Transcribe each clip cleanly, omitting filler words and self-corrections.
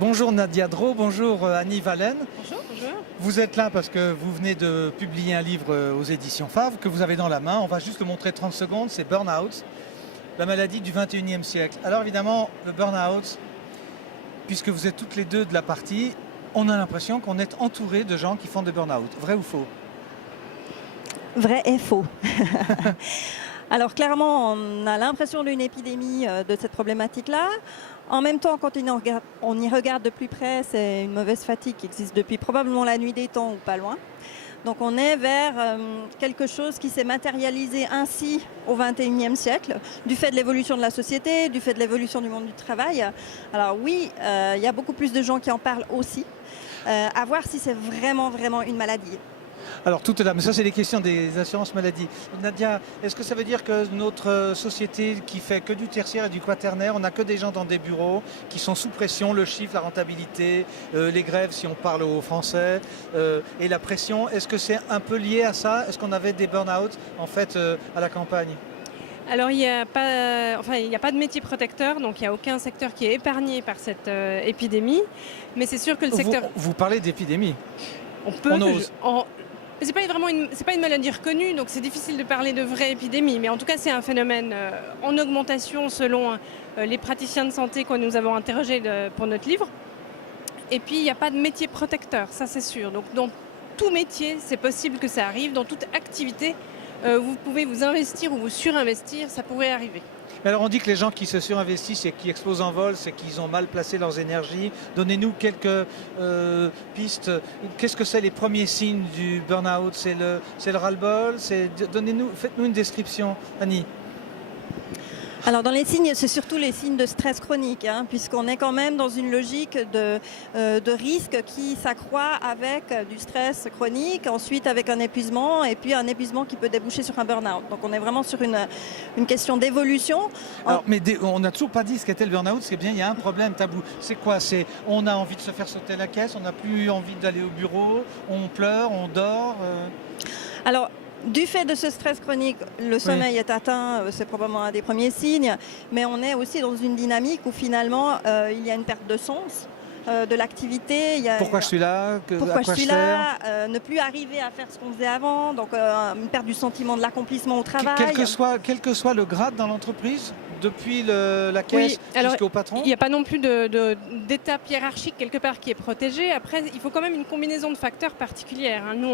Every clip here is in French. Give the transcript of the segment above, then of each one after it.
Bonjour Nadia Dro, bonjour Annie Valène. Bonjour, bonjour. Vous êtes là parce que vous venez de publier un livre aux éditions Fav que vous avez dans la main. On va juste le montrer 30 secondes, c'est Burnout, la maladie du 21e siècle. Alors évidemment, le burnout, puisque vous êtes toutes les deux de la partie, on a l'impression qu'on est entouré de gens qui font des burn-out. Vrai ou faux? Vrai et faux. Alors clairement, on a l'impression d'une épidémie de cette problématique-là. En même temps, quand on y regarde de plus près, c'est une mauvaise fatigue qui existe depuis probablement la nuit des temps ou pas loin. Donc on est vers quelque chose qui s'est matérialisé ainsi au XXIe siècle, du fait de l'évolution de la société, du fait de l'évolution du monde du travail. Alors oui, il y a beaucoup plus de gens qui en parlent aussi. À voir si c'est vraiment une maladie. Alors tout est là, mais ça c'est les questions des assurances maladie. Nadia, est-ce que ça veut dire que notre société qui fait que du tertiaire et du quaternaire, on n'a que des gens dans des bureaux qui sont sous pression, le chiffre, la rentabilité, les grèves si on parle au français, et la pression, est-ce que c'est un peu lié à ça? Est-ce qu'on avait des burn-out en fait à la campagne? Alors il n'y a pas de métier protecteur, donc il n'y a aucun secteur qui est épargné par cette épidémie. Mais c'est sûr que le secteur... Vous parlez d'épidémie. On ose. C'est pas une maladie reconnue, donc c'est difficile de parler de vraie épidémie. Mais en tout cas, c'est un phénomène en augmentation selon les praticiens de santé que nous avons interrogés pour notre livre. Et puis, il n'y a pas de métier protecteur, ça c'est sûr. Donc dans tout métier, c'est possible que ça arrive. Dans toute activité, vous pouvez vous investir ou vous surinvestir, ça pourrait arriver. Alors on dit que les gens qui se surinvestissent et qui explosent en vol, c'est qu'ils ont mal placé leurs énergies. Donnez-nous quelques pistes. Qu'est-ce que c'est les premiers signes du burn-out? C'est le ras-le-bol? Faites-nous une description, Annie. Alors dans les signes, c'est surtout les signes de stress chronique, puisqu'on est quand même dans une logique de risque qui s'accroît avec du stress chronique, ensuite avec un épuisement, et puis un épuisement qui peut déboucher sur un burn-out. Donc on est vraiment sur une question d'évolution. Mais on n'a toujours pas dit ce qu'était le burn-out, c'est bien, il y a un problème tabou. C'est quoi? On a envie de se faire sauter la caisse, on n'a plus envie d'aller au bureau, on pleure, on dort Alors, du fait de ce stress chronique, le sommeil est atteint, c'est probablement un des premiers signes, mais on est aussi dans une dynamique où finalement il y a une perte de sens de l'activité. Pourquoi je suis là? Pourquoi je suis là? Ne plus arriver à faire ce qu'on faisait avant, donc une perte du sentiment de l'accomplissement au travail. Quel que soit le grade dans l'entreprise, depuis la caisse jusqu'au patron? Il n'y a pas non plus d'étape hiérarchique quelque part qui est protégée. Après, il faut quand même une combinaison de facteurs particulières. Nous,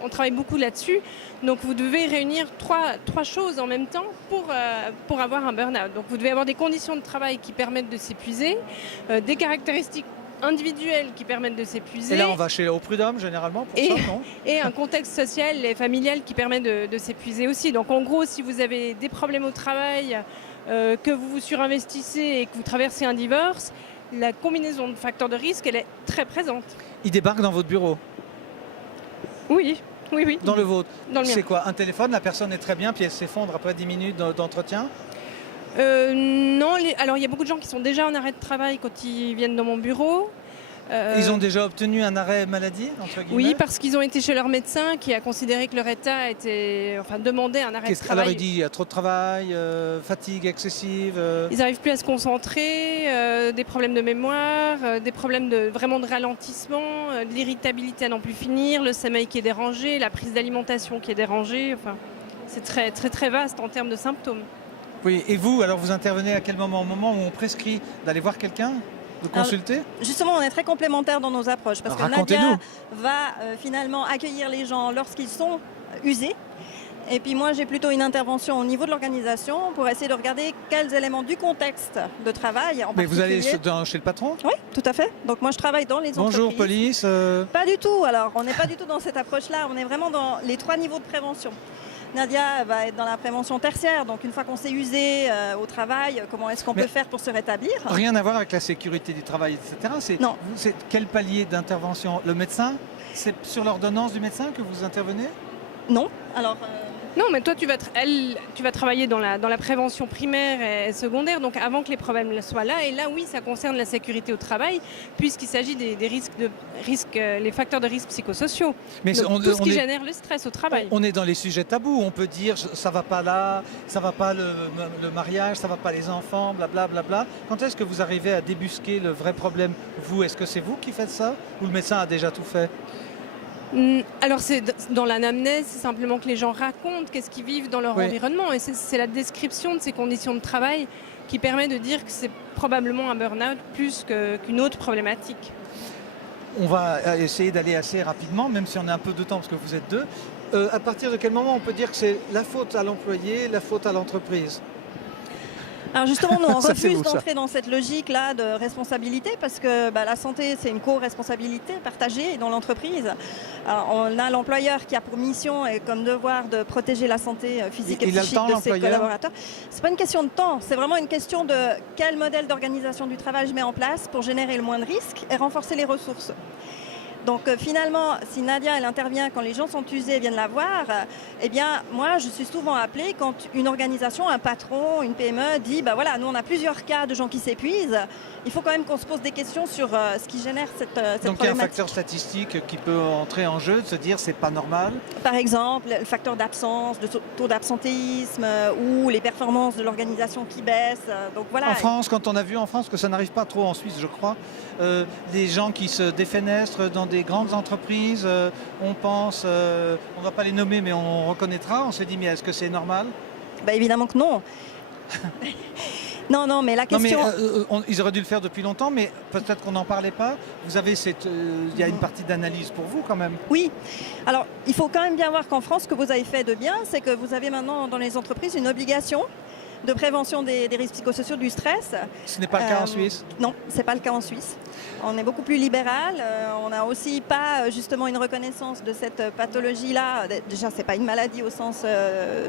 on travaille beaucoup là-dessus. Donc, vous devez réunir trois choses en même temps pour avoir un burn-out. Donc, vous devez avoir des conditions de travail qui permettent de s'épuiser, des caractéristiques individuelles qui permettent de s'épuiser. Et là, on va au prud'homme, généralement, pour ça, non? Et un contexte social et familial qui permet de s'épuiser aussi. Donc, en gros, si vous avez des problèmes au travail, que vous vous surinvestissez et que vous traversez un divorce, la combinaison de facteurs de risque, elle est très présente. Il débarque dans votre bureau? Oui. Dans le vôtre? Dans le mien. C'est quoi? Un téléphone, la personne est très bien, puis elle s'effondre après 10 minutes d'entretien? Non, alors il y a beaucoup de gens qui sont déjà en arrêt de travail quand ils viennent dans mon bureau. Ils ont déjà obtenu un arrêt maladie, entre guillemets? Oui, parce qu'ils ont été chez leur médecin qui a considéré que leur état demandait un arrêt de travail. Alors il dit il y a trop de travail, fatigue excessive. Ils n'arrivent plus à se concentrer, des problèmes de mémoire, des problèmes de ralentissement, de l'irritabilité à n'en plus finir, le sommeil qui est dérangé, la prise d'alimentation qui est dérangée. Enfin, c'est très vaste en termes de symptômes. Oui, et vous, alors vous intervenez à quel moment? Au moment où on prescrit d'aller voir quelqu'un? De consulter? Alors, justement, on est très complémentaires dans nos approches parce que Nadia va finalement accueillir les gens lorsqu'ils sont usés. Et puis moi, j'ai plutôt une intervention au niveau de l'organisation pour essayer de regarder quels éléments du contexte de travail en particulier. Mais vous allez chez le patron? Oui, tout à fait. Donc moi, je travaille dans les entreprises. Bonjour, police. Pas du tout. Alors, on n'est pas du tout dans cette approche-là. On est vraiment dans les 3 niveaux de prévention. Nadia va être dans la prévention tertiaire, donc une fois qu'on s'est usé au travail, comment est-ce qu'on peut faire pour se rétablir? Rien à voir avec la sécurité du travail, etc. Non. C'est quel palier d'intervention? Le médecin? C'est sur l'ordonnance du médecin que vous intervenez? Non. Alors, Non, mais toi, tu vas travailler dans la prévention primaire et secondaire, donc avant que les problèmes soient là. Et là, oui, ça concerne la sécurité au travail, puisqu'il s'agit des risques, les facteurs de risque psychosociaux. Mais donc, tout ce qui génère le stress au travail. On est dans les sujets tabous. On peut dire ça va pas là, ça va pas le mariage, ça va pas les enfants, blablabla. Bla, bla. Quand est-ce que vous arrivez à débusquer le vrai problème? Vous, est-ce que c'est vous qui faites ça ou le médecin a déjà tout fait? Alors c'est dans l'anamnèse, c'est simplement que les gens racontent qu'est-ce qu'ils vivent dans leur environnement et c'est la description de ces conditions de travail qui permet de dire que c'est probablement un burn-out plus qu'une autre problématique. On va essayer d'aller assez rapidement, même si on a un peu de temps parce que vous êtes deux. À partir de quel moment on peut dire que c'est la faute à l'employé, la faute à l'entreprise? Alors justement, nous, on refuse d'entrer dans cette logique-là de responsabilité parce que la santé, c'est une co-responsabilité partagée dans l'entreprise. On a l'employeur qui a pour mission et comme devoir de protéger la santé physique et psychique de ses collaborateurs. C'est pas une question de temps, c'est vraiment une question de quel modèle d'organisation du travail je mets en place pour générer le moins de risques et renforcer les ressources. Donc finalement, si Nadia elle intervient quand les gens sont usés et viennent la voir, eh bien moi je suis souvent appelée quand une organisation, un patron, une PME dit voilà, nous on a plusieurs cas de gens qui s'épuisent, il faut quand même qu'on se pose des questions sur ce qui génère cette problématique. Donc il y a un facteur statistique qui peut entrer en jeu, de se dire c'est pas normal. Par exemple, le facteur d'absence, le taux d'absentéisme ou les performances de l'organisation qui baissent. Donc voilà. En France, quand on a vu en France que ça n'arrive pas trop en Suisse, je crois, les gens qui se défenestrent dans des grandes entreprises, on pense, on ne va pas les nommer mais on reconnaîtra, on se dit mais est-ce que c'est normal? Évidemment que non. Non, mais la question... Non, mais, ils auraient dû le faire depuis longtemps, mais peut-être qu'on n'en parlait pas. Vous avez il y a une partie d'analyse pour vous quand même. Oui. Alors, il faut quand même bien voir qu'en France, ce que vous avez fait de bien, c'est que vous avez maintenant dans les entreprises une obligation de prévention des risques psychosociaux du stress. Ce n'est pas le cas en Suisse? Non, ce n'est pas le cas en Suisse. On est beaucoup plus libéral. On n'a aussi pas justement une reconnaissance de cette pathologie-là. Déjà, ce n'est pas une maladie au sens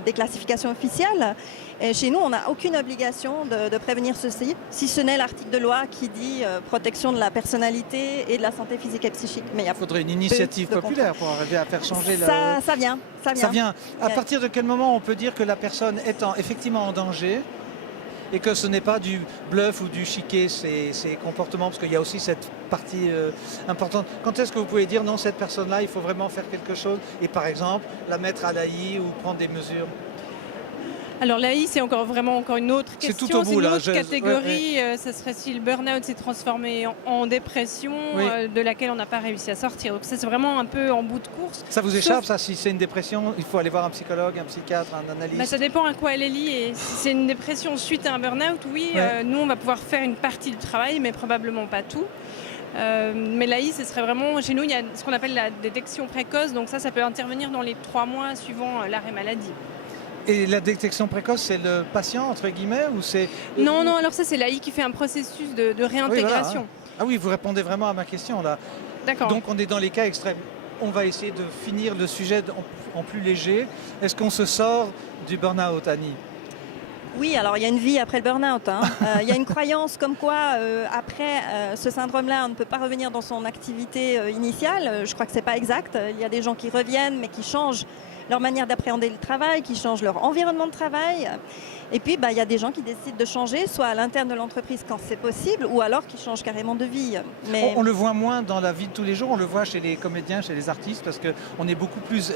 des classifications officielles. Et chez nous, on n'a aucune obligation de prévenir ceci, si ce n'est l'article de loi qui dit protection de la personnalité et de la santé physique et psychique. Mais il faudrait une initiative populaire pour arriver à faire changer ça vient. Ça vient. À partir de quel moment on peut dire que la personne est effectivement en danger et que ce n'est pas du bluff ou du chiquet, ces comportements, parce qu'il y a aussi cette partie importante. Quand est-ce que vous pouvez dire non, cette personne-là, il faut vraiment faire quelque chose et par exemple la mettre à l'AI ou prendre des mesures? Alors l'AI, c'est encore une autre question, tout au bout, c'est une là, autre catégorie. Ça serait si le burn-out s'est transformé en dépression de laquelle on n'a pas réussi à sortir. Donc ça, c'est vraiment un peu en bout de course. Ça vous échappe, ça? Si c'est une dépression, il faut aller voir un psychologue, un psychiatre, un analyste? Ça dépend à quoi elle est liée. Si c'est une dépression suite à un burn-out, oui, nous, on va pouvoir faire une partie du travail, mais probablement pas tout. Mais l'AI, ce serait vraiment... Chez nous, il y a ce qu'on appelle la détection précoce. Donc ça peut intervenir dans les 3 mois suivant l'arrêt maladie. Et la détection précoce, c'est le patient, entre guillemets, ou c'est... Non, alors ça, c'est l'AI qui fait un processus de réintégration. Oui, voilà. Ah oui, vous répondez vraiment à ma question, là. D'accord. Donc, on est dans les cas extrêmes. On va essayer de finir le sujet en plus léger. Est-ce qu'on se sort du burn-out, Annie? Oui, alors il y a une vie après le burn-out. Il y a une croyance comme quoi, après ce syndrome-là, on ne peut pas revenir dans son activité initiale. Je crois que ce n'est pas exact. Il y a des gens qui reviennent, mais qui changent leur manière d'appréhender le travail, qui changent leur environnement de travail. Et puis, il y a des gens qui décident de changer, soit à l'interne de l'entreprise quand c'est possible, ou alors qui changent carrément de vie. Mais... On le voit moins dans la vie de tous les jours, on le voit chez les comédiens, chez les artistes, parce qu'on est beaucoup plus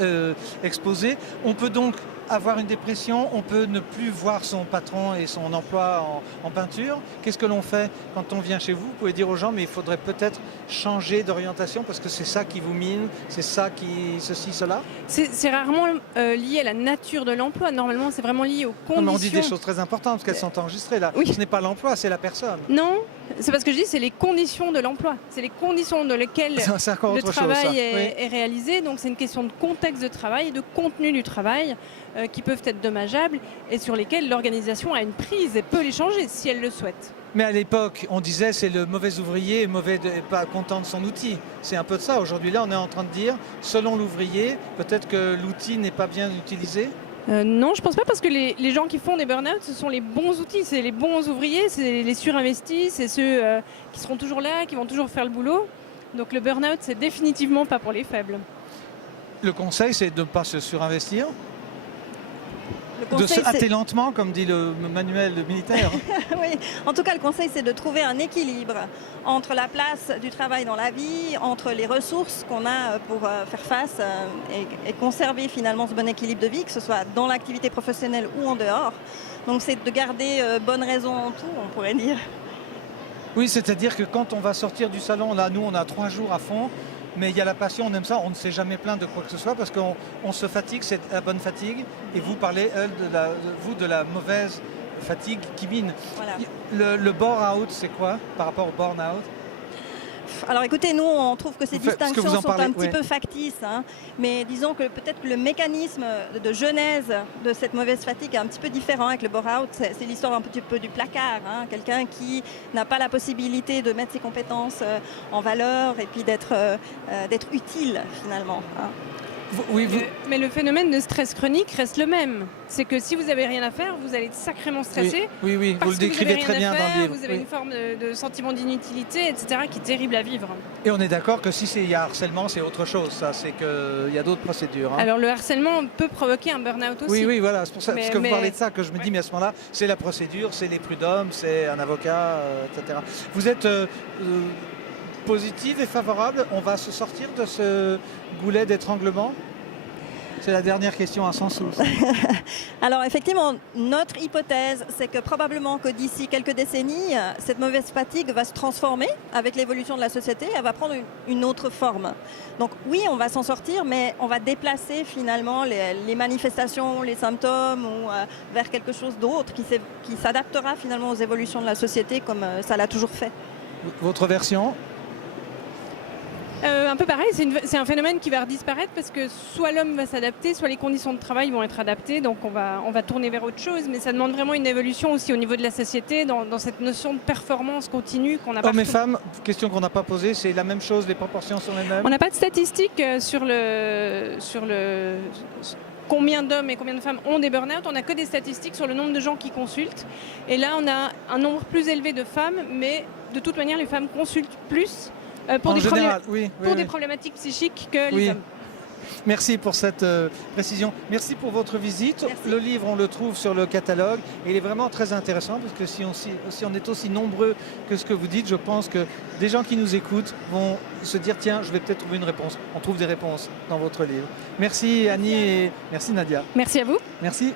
exposé. On peut donc avoir une dépression, on peut ne plus voir son patron et son emploi en peinture. Qu'est-ce que l'on fait quand on vient chez vous? Vous pouvez dire aux gens, mais il faudrait peut-être changer d'orientation parce que c'est ça qui vous mine, c'est ça qui... ceci, cela? C'est rarement lié à la nature de l'emploi. Normalement, c'est vraiment lié aux conditions. Non, mais on dit des choses très importantes parce qu'elles sont enregistrées là. Oui. Ce n'est pas l'emploi, c'est la personne. Non, c'est parce que je dis, c'est les conditions de l'emploi. C'est les conditions dans lesquelles le travail est réalisé. Donc c'est une question de contexte de travail, de contenu du travail qui peuvent être dommageables et sur lesquels l'organisation a une prise et peut les changer si elle le souhaite. Mais à l'époque, on disait c'est le mauvais ouvrier, pas content de son outil. C'est un peu de ça. Aujourd'hui, là, on est en train de dire, selon l'ouvrier, peut-être que l'outil n'est pas bien utilisé. Non, je pense pas parce que les gens qui font des burn-out, ce sont les bons outils, c'est les bons ouvriers, c'est les surinvestis, c'est ceux qui seront toujours là, qui vont toujours faire le boulot. Donc le burn-out, c'est définitivement pas pour les faibles. Le conseil, c'est de ne pas se surinvestir? Le De se conseil, hâter lentement, comme dit le manuel militaire. oui, en tout cas, le conseil, c'est de trouver un équilibre entre la place du travail dans la vie, entre les ressources qu'on a pour faire face et conserver finalement ce bon équilibre de vie, que ce soit dans l'activité professionnelle ou en dehors. Donc c'est de garder bonne raison en tout, on pourrait dire. Oui, c'est-à-dire que quand on va sortir du salon, là, nous, on a 3 jours à fond, mais il y a la passion, on aime ça, on ne s'est jamais plaint de quoi que ce soit, parce qu'on se fatigue, c'est la bonne fatigue, et vous parlez, elle, de la mauvaise fatigue qui mine. Voilà. Le bore-out, c'est quoi par rapport au burn-out? Alors écoutez, nous on trouve que ces distinctions sont parlez, un petit peu factices, hein, mais disons que peut-être que le mécanisme de genèse de cette mauvaise fatigue est un petit peu différent avec le bore-out. C'est l'histoire un petit peu du placard, hein, quelqu'un qui n'a pas la possibilité de mettre ses compétences en valeur et puis d'être utile finalement. Hein. Mais le phénomène de stress chronique reste le même. C'est que si vous n'avez rien à faire, vous allez être sacrément stressé. Oui, vous le décrivez très bien dans le livre. Vous avez une forme de sentiment d'inutilité, etc., qui est terrible à vivre. Et on est d'accord que si il y a harcèlement, c'est autre chose. Ça, c'est qu'il y a d'autres procédures. Hein. Alors le harcèlement peut provoquer un burn-out aussi. Oui, voilà. C'est pour ça parce que vous parlez de ça que je me dis, mais à ce moment-là, c'est la procédure, c'est les prud'hommes, c'est un avocat, etc. Vous êtes positive et favorable. On va se sortir de ce goulet d'étranglement? C'est la dernière question à 100 sous. Alors effectivement, notre hypothèse, c'est que probablement que d'ici quelques décennies, cette mauvaise fatigue va se transformer avec l'évolution de la société, elle va prendre une autre forme. Donc oui, on va s'en sortir, mais on va déplacer finalement les manifestations, les symptômes ou vers quelque chose d'autre qui s'adaptera finalement aux évolutions de la société comme ça l'a toujours fait. Votre version? Un peu pareil, c'est un phénomène qui va disparaître parce que soit l'homme va s'adapter, soit les conditions de travail vont être adaptées, donc on va tourner vers autre chose, mais ça demande vraiment une évolution aussi au niveau de la société, dans cette notion de performance continue qu'on a partout. Hommes et femmes, question qu'on n'a pas posée, c'est la même chose, les proportions sont les mêmes? On n'a pas de statistiques sur combien d'hommes et combien de femmes ont des burn-out, on n'a que des statistiques sur le nombre de gens qui consultent, et là on a un nombre plus élevé de femmes, mais de toute manière les femmes consultent plus pour des problématiques psychiques que les hommes. Merci pour cette précision. Merci pour votre visite. Merci. Le livre, on le trouve sur le catalogue et il est vraiment très intéressant parce que si on est aussi nombreux que ce que vous dites, je pense que des gens qui nous écoutent vont se dire tiens, je vais peut-être trouver une réponse. On trouve des réponses dans votre livre. Merci Annie et merci Nadia. Merci à vous. Merci.